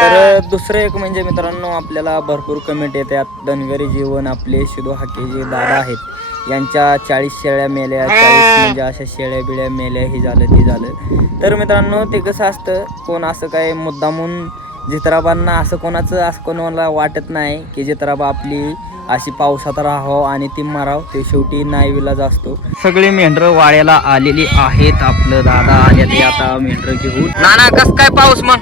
तर दुसरं एक म्हणजे मित्रांनो आपल्याला भरपूर कमेंट येतात धनगरी जीवन आपले शिदो हाके जे दादा आहेत यांच्या 40 शेळ्या मेल्या 40 म्हणजे अशा शेळ्या बिळ्या मेल्या हे झालं ते झालं. तर मित्रांनो ते कसं असतं कोण असं काय मुद्दामून जित्राबांना असं कोणाचं असं कोणाला वाटत नाही की जित्राबा आपली अशी पावसात राहावं आणि ती मारावं ते शेवटी नाईविलाज असतो. सगळी मेंढरं वाड्याला आलेली आहेत आपलं दादा आले ते आता मेंढरं घेऊन. नाना कस काय पाऊस मग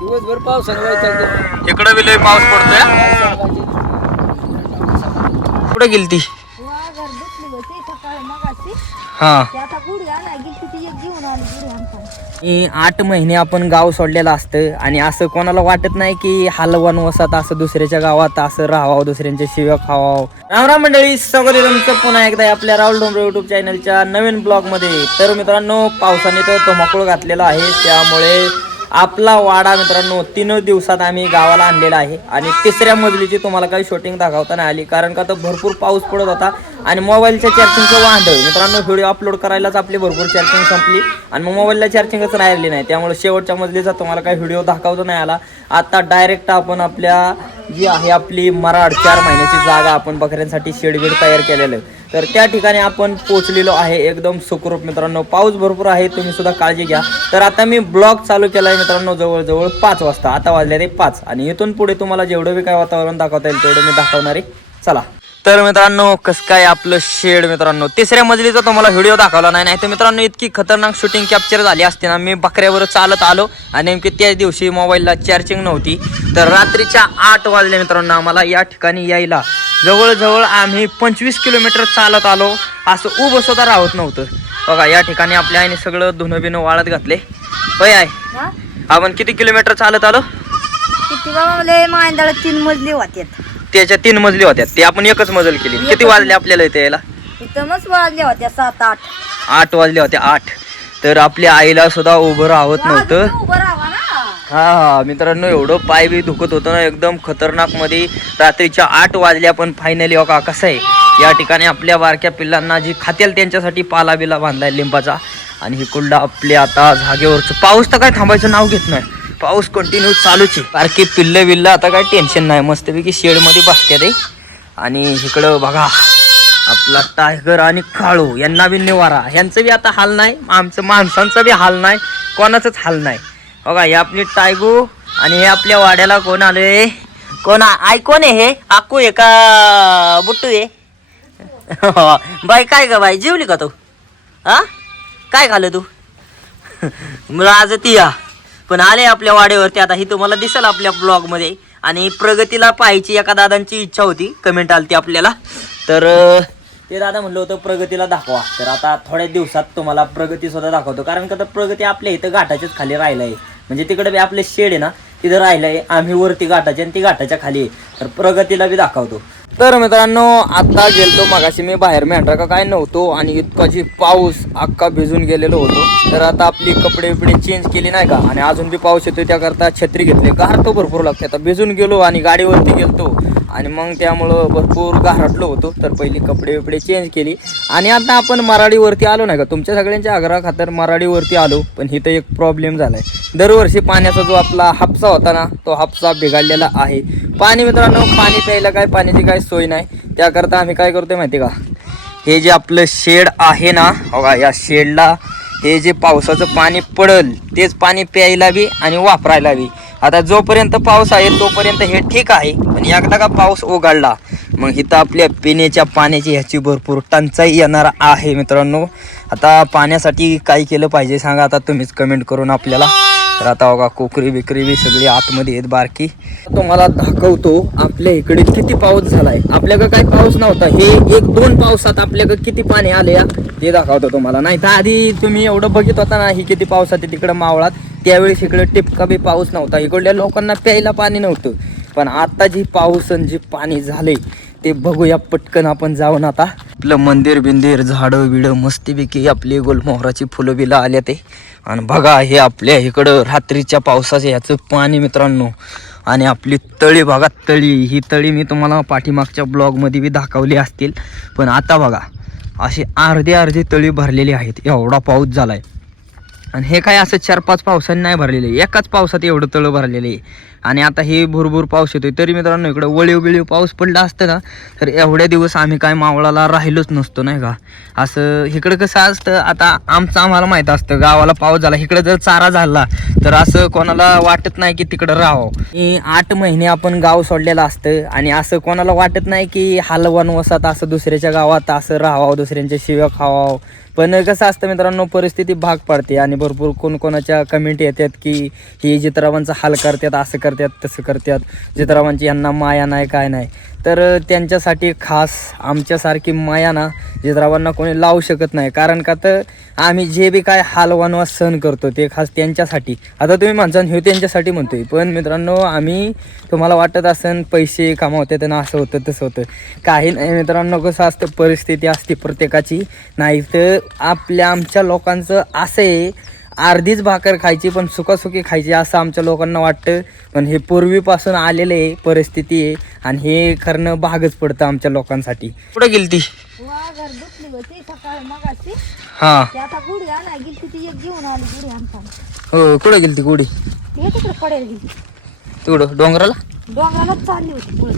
दिवसभर पाऊस इकडं बी लय पाऊस पडतोय. कुठे गेली ती हा 8 महिने आपण गाव सोडलेलं असतं आणि असं कोणाला वाटत नाही की हलवण वसात असं दुसऱ्याच्या गावात असं राहावं दुसऱ्यांच्या शिव्या खावावं. रामराम मंडळी सगळे तुमचं पुन्हा एकदा आपल्या राहुल डोंबरे युट्यूब चॅनलच्या नवीन ब्लॉग मध्ये. तर मित्रांनो पावसाने तर धुमाकूळ घातलेला आहे त्यामुळे आपला वाडा मित्रांनो 3 दिवसात आम्ही गावाला आणलेला आहे आणि 3ऱ्या मजलीची तुम्हाला काही शूटिंग दाखवता नाही आली कारण का तर भरपूर पाऊस पडत होता आणि मोबाईलच्या चार्जिंगचं वांदळ मित्रांनो व्हिडिओ अपलोड करायलाच आपली भरपूर चार्जिंग संपली आणि मग मोबाईलला चार्जिंगच राहिली नाही त्यामुळे शेवटच्या मजलीचा तुम्हाला काही व्हिडिओ दाखवता नाही आला. आता डायरेक्ट आपण आपल्या जी आहे आपली मराड 4 महिन्याची जागा आपण बकऱ्यांसाठी शेडबीड तयार केलेलं आहे तर त्या ठिकाणी आपण पोहोचलेलो आहे एकदम सुखरूप. मित्रांनो पाऊस भरपूर आहे तुम्ही सुद्धा काळजी घ्या. तर आता मी ब्लॉग चालू केला आहे मित्रांनो जवळजवळ 5 वाजता आता वाजले ते 5 आणि इथून पुढे तुम्हाला जेवढं बी काय वातावरण दाखवता येईल तेवढं मी दाखवणार आहे. चला तर मित्रांनो कसं काय आपलं शेड मित्रांनो 3ऱ्या मजलीचा तुम्हाला व्हिडिओ दाखवला नाही तर मित्रांनो इतकी खतरनाक शूटिंग कॅप्चर झाली असते ना. मी बकऱ्यावर चालत आलो आणि नेमकी त्याच दिवशी मोबाईलला चार्जिंग नव्हती तर रात्रीच्या 8 वाजले मित्रांनो आम्हाला या ठिकाणी यायला. जवळजवळ आम्ही 25 किलोमीटर चालत आलो असं उभं सुद्धा राहत नव्हतं. बघा या ठिकाणी आपल्या आईने सगळं धुणं बिनं वाळत घातले. होय आहे आपण किती किलोमीटर चालत आलो किती बाबा मांदळ 3 मजली होते त्याच्या 3 मजली होत्या ते आपण एकच मजल केली. किती वाजले आपल्याला इथे यायला इथंच वाजल्या होत्या 7-8 8 वाजले होते 8. तर आपल्या आईला सुद्धा उभं राहत नव्हतं. उभं राहा ना. हा मित्रांनो एवढं पाय बी दुखत होतं ना एकदम खतरनाक मध्ये. रात्रीच्या 8 वाजल्या पण फायनली हो का कसं आहे या ठिकाणी आपल्या बारक्या पिल्लांना जी खातेल त्यांच्यासाठी पाला बिला बांधलाय लिंबाचा आणि ही कुंडा आपल्या आता जागेवरचं. पाऊस तर काय थांबायचं नाव घेत नाही पाऊस कंटिन्यू चालूच आहे. बारकी पिल्ल बिल्ल आता काय टेन्शन नाही मस्तपैकी शेडमध्ये बसत्यात आहे. आणि इकडं बघा आपला टायगर आणि काळू यांना बी निवारा यांचं बी आता हाल नाही आमचं माणसांचं बी हाल नाही कोणाचंच हाल नाही. बघा हे आपली टायगू आणि हे आपल्या वाड्याला कोण आले कोण कोण आहे हे आकू आहे का बुट्टू आहे बाई काय ग बाई जेवली का तू हा काय खाल्लं तू मला आज ती या पण आले आपल्या वाड्यावरती. आता ही तुम्हाला दिसेल आपल्या ब्लॉग मध्ये आणि प्रगतीला पाहायची एका दादांची इच्छा होती कमेंट आली आपल्याला तर ते दादा म्हणलं होतं प्रगतीला दाखवा. तर आता थोड्या दिवसात तुम्हाला प्रगती सुद्धा दाखवतो कारण का तर प्रगती आपल्या इथं घाटाच्याच खाली राहिलं आहे म्हणजे तिकडे बी आपले शेड आहे ना तिथं राहिलं आहे आम्ही वरती घाटाच्या आणि ती घाटाच्या खाली आहे तर प्रगतीला बी दाखवतो. तर मित्रांनो आता गेलतो मगाशी मी बाहेर मेंढरा का काय नव्हतो आणि इतका जी पाऊस अख्खा भिजून गेलेलो होतो. तर आता आपली कपडे बिपडे चेंज केली नाही का आणि अजून बी पाऊस येतो त्याकरता छत्री घेतली. गार तो भरपूर लागते आता भिजून गेलो आणि गाडीवरती गेलतो आणि मग त्यामुळं भरपूर गारटलो होतो. तर पहिली कपडे बिपडे चेंज केली आणि आता आपण मराठीवरती आलो नाही का तुमच्या सगळ्यांच्या आग्रहा खातर मराठीवरती आलो. पण इथं एक प्रॉब्लेम झालाय दरवर्षी पाण्याचा जो आपला हापसा होता ना तो हापसा बिघडलेला आहे. पाणी मित्रांनो पाणी प्यायला काय पाण्याची काय सोय नाही त्याकरता आम्ही काय करतोय माहिती का हे जे आपलं शेड आहे ना बघा या शेडला हे जे पावसाचं पाणी पडल तेच पाणी प्यायला बी आणि वापरायला बी. आता जोपर्यंत पाऊस आहे तोपर्यंत हे ठीक आहे पण एकदा का पाऊस उघडला मग इथं आपल्या पिण्याच्या पाण्याची ह्याची भरपूर टंचाई येणार आहे मित्रांनो. आता पाण्यासाठी काय केलं पाहिजे सांगा आता तुम्हीच कमेंट करून आपल्याला. तर आता बघा कोकरी बिकरी बी सगळी आतमध्ये आहेत बारकी. तुम्हाला दाखवतो आपल्या इकडे किती पाऊस झालाय. आपल्याकडे काही पाऊस नव्हता हे 1-2 पावसात आपल्याकडे किती पाणी आले ते दाखवतो तुम्हाला. नाही तर आधी तुम्ही एवढं बघित होता ना ही किती पाऊस आहे तिकडे मावळात त्यावेळेस इकडे टिपका बी पाऊस नव्हता इकडल्या लोकांना प्यायला पाणी नव्हतं. पण आता जी पाऊस आणि जे पाणी झाले ते बघूया पटकन आपण जाऊन. आता आपलं मंदिर बिंदिर झाडं बिडं मस्तीपैकी आपली गुलमोहराची फुलं बिलं आल्या ते आणि बघा हे आपल्या इकडं रात्रीच्या पावसाचं ह्याचं पाणी मित्रांनो आणि आपली तळी बघा तळी ही तळी मी तुम्हाला पाठीमागच्या ब्लॉगमध्ये बी दाखवली असतील पण आता बघा अशी अर्धी तळी भरलेली आहेत. एवढा पाऊस झालाय आणि हे काय असं 4-5 पावसांनी नाही भरलेले, एकाच पावसात एवढं तळं भरलेलं आहे. आणि आता हे भुरभुर पाऊस येतोय. तरी मित्रांनो इकडं वळीव बिळीव पाऊस पडला असतं ना तर एवढ्या दिवस आम्ही काय मावळाला राहिलोच नसतो नाही का. असं इकडं कसं असतं, आता आम्हाला माहीत असतं गावाला पाऊस झाला इकडं जर चारा झाला तर असं कोणाला वाटत नाही की तिकडं राहावं. 8 महिने आपण गाव सोडलेलं असतं आणि असं कोणाला वाटत नाही की वनवासात असं दुसऱ्याच्या गावात असं राहावं, दुसऱ्यांच्या शिव्या खावावं. पण कसं असतं मित्रांनो, परिस्थिती भाग पाडते आणि भरपूर कोणाच्या कमेंट येतात की ही जित्रावांचा हाल करतात, असं करतात तसं करतात, जित्रावांची यांना माया नाही काय नाही. तर त्यांच्यासाठी खास आमच्यासारखी माया ना जित्रावांना कोणी लावू शकत नाही. कारण का तर आम्ही जे बी काय हाल वनवास सहन करतो ते खास त्यांच्यासाठी. आता तुम्ही म्हणता हे त्यांच्यासाठी म्हणतोय, पण मित्रांनो आम्ही तुम्हाला वाटत असेल पैसे कमावतात ना असं होतं तसं होतं, काही नाही मित्रांनो. कसं असतं, परिस्थिती असते प्रत्येकाची. नाही तर आमच्या लोकांचं असं आहे, अर्धीच भाकर खायची पण सुखासुखी खायची असं आमच्या लोकांना वाटतं. पण हे पूर्वीपासून आलेलं आहे, परिस्थिती आहे आणि हे करणं भागच पडतं आमच्या लोकांसाठी. कुठं गेली ती? वाघर दुखली होती सकाळी मगाशी. हा ते आता गुढी आणाय गेली ती एक घेऊन आली गुढी आमचा. हो, कुठं गेली ती गुढी? ते तिकडे पडेल गेली, तिकडं डोंगराला. डोंगरालाच चालली होती पुढे.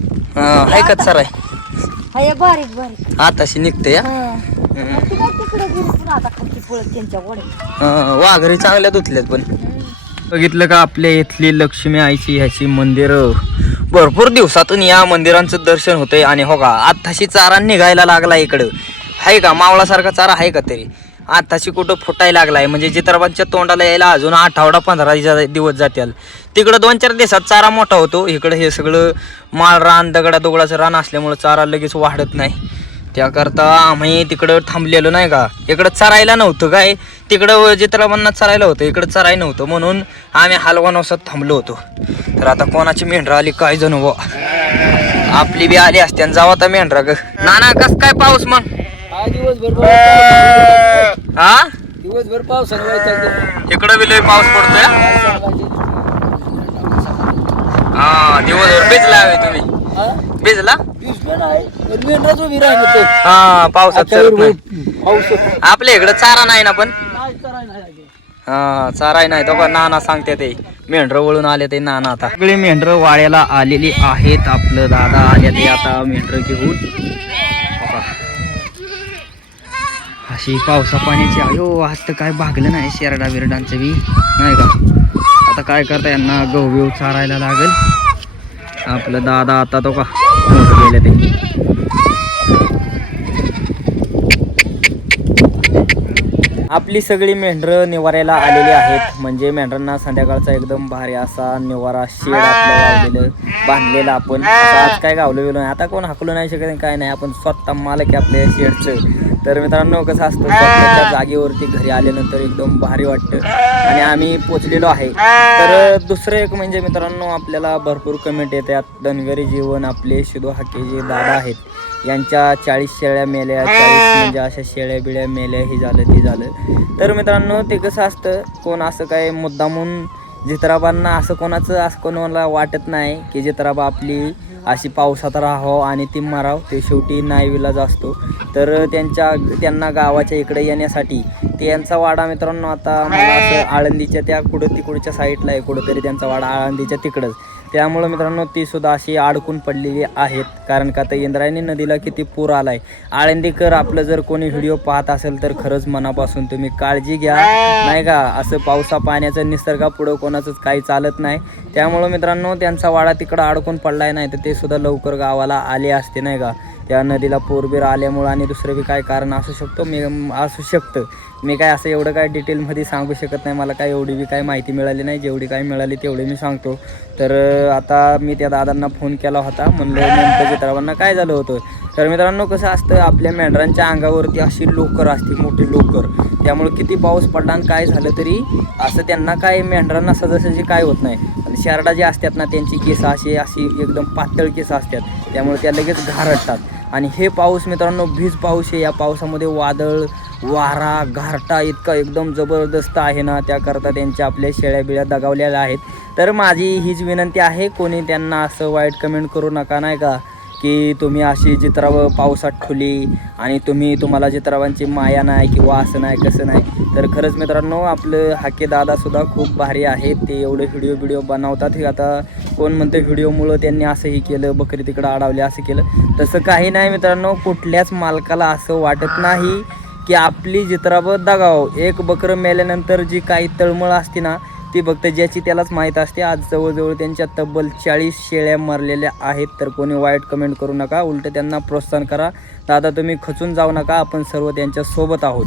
हाय का सर आहे हाय बारीक बारीक आताशी निघते. ती काय तिकडे गेली पुन्हा आता खाली पळत त्यांच्या गोडे. वाघरी चांगल्या धुतल्यात. पण बघितलं का आपल्या इथली लक्ष्मी आईची ह्याची मंदिर भरपूर दिवसातून या मंदिरांचं दर्शन होतंय. आणि हो का आताशी चारा निघायला लागला इकडं, आहे का मावळासारखा चारा आहे का तरी? आताशी कुठं फुटायला लागलाय, म्हणजे जित्राबांच्या तोंडाला यायला अजून 8-15 दिवस जातील. तिकडं 2-4 दिवसात चारा मोठा होतो. इकडं हे सगळं माळ रान दगडाचं रान असल्यामुळं चारा लगेच वाढत नाही. त्याकरता आम्ही तिकडं थांबलेलो नाही का. इकडं चरायला नव्हतं काय, तिकडं जित्राबांना चरायला होतं, इकडं चराय नव्हतं म्हणून आम्ही हलवानवसात थांबलो होतो. तर आता कोणाची मेंढरा आली काय जण व आपली बी आली असते आणि जावा आता मेंढरा ग. नाना कस काय पाऊस मग? दिवसभर हा पाऊस इकडं बी लय पाऊस पडतोय. हा दिवसभर भिजला आहे तुम्ही? भिजला हा पावसात चरत नाही. आपल्या इकडं चारा नाही ना. पण हा चाराय नाही तो का नाना सांगते ते मेंढर वळून आले ते नाना. आता सगळी मेंढर वाड्याला आलेली आहेत. आपलं दादा आले ते आता मेंढर घेऊन. अशी पावसा पाण्याची अयो आज तर काय भागलं नाही शेरडा बिरडांचं बी नाही का. आता काय करता यांना गहू चारायला लागेल. आपलं दादा आता तो का गेले ते. आपली सगळी मेंढरं निवाऱ्याला आलेली आहेत. म्हणजे मेंढरांना संध्याकाळचा एकदम भारी असा निवारा शेड आपलं लावलेलं बांधलेलं आपण. आज काय गावलं गेलो नाही, आता कोण हाकलो नाही शकत काय नाही, आपण स्वतः मालक आहे आपल्या शेडचं. तर मित्रांनो कसं असतं, स्वतःच्या जागेवरती घरी आल्यानंतर एकदम भारी वाटतं. आणि आम्ही पोचलेलो आहे. तर दुसरं एक म्हणजे मित्रांनो आपल्याला भरपूर कमेंट येतात. धनगरी जीवन आपले शिदो हाके जे दादा आहेत यांच्या 40 शेळ्या मेल्या, 40 म्हणजे अशा शेळ्या बिळ्या मेल्या, हे झालं ते झालं. तर मित्रांनो ते कसं असतं, कोण असं काय मुद्दामून जित्राबांना असं कोणाला वाटत नाही की जित्राबा आपली अशी पावसात राहावं आणि ती मारावं. ते शेवटी नाईविलाज असतो. तर त्यांना गावाच्या इकडे येण्यासाठी त्यांचा वाडा मित्रांनो आता मला असं आळंदीच्या त्या तिकडच्या साईडला आहे कुठंतरी त्यांचा वाडा, आळंदीच्या तिकडंच. त्यामुळं मित्रांनो ती सुद्धा अशी अडकून पडलेली आहेत. कारण का तर इंद्रायणी नदीला किती पूर आलाय. आळंदीकर आपलं जर कोणी व्हिडिओ पाहत असेल तर खरंच मनापासून तुम्ही काळजी घ्या नाही का. असं पावसा पाण्याचं निसर्गापुढं कोणाचंच काही चालत नाही. त्यामुळं मित्रांनो त्यांचा वाडा तिकडं अडकून पडलाय, नाही तर ते सुद्धा लवकर गावाला आले असते नाही का. त्या नदीला पूरबीर आल्यामुळं आणि दुसरं बी काय कारण असू शकतं. मी काय असं एवढं काय डिटेलमध्ये सांगू शकत नाही. मला काय एवढी बी काय माहिती मिळाली नाही. जेवढी काय मिळाली तेवढी मी सांगतो. तर आता मी त्या दादांना फोन केला होता, म्हणलं नेमकं जित्राबांना काय झालं होतं. तर मित्रांनो कसं असतं, आपल्या मेंढरांच्या अंगावरती अशी लोकर असते, मोठी लोकर. त्यामुळे किती पाऊस पडला आणि काय झालं तरी असं त्यांना काय मेंढरांना सहजासहजी काय होत नाही. आणि शेरडा जे असतात ना त्यांची केस अशी एकदम पातळ केस असतात, त्यामुळे त्या लगेच घारटतात. आणि हे पाऊस मित्रांनो भीज पाऊस आहे. या पावसामध्ये वादळ वारा घारटा इतका एकदम जबरदस्त आहे ना, त्याकरता त्यांच्या आपल्या शेळ्या बिळ्या दगावलेल्या आहेत. तर माझी हीच विनंती आहे, कोणी त्यांना असं वाईट कमेंट करू नका नाही का, की तुम्ही अशी जित्रावं पावसात ठुली आणि तुम्हाला जित्रावांची माया नाही किंवा असं नाही कसं नाही. तर खरंच मित्रांनो आपलं हाके दादासुद्धा खूप भारी आहेत. ते एवढे व्हिडिओ बनवतात. हे आता कोण म्हणतं व्हिडिओमुळं त्यांनी असंही केलं, बकरी तिकडं अडवली, असं केलं. तसं काही नाही मित्रांनो. कुठल्याच मालकाला असं वाटत नाही की आपली जित्राबत दगाव. एक बकरं मेल्यानंतर जी काही तळमळ असते ना ती फक्त ज्याची त्यालाच माहीत असते. आज जवळजवळ त्यांच्या तब्बल 40 शेळ्या मरलेल्या आहेत. तर कोणी वाईट कमेंट करू नका, उलटं त्यांना प्रोत्साहन करा. दादा तुम्ही खचून जाऊ नका, आपण सर्व त्यांच्या सोबत आहोत.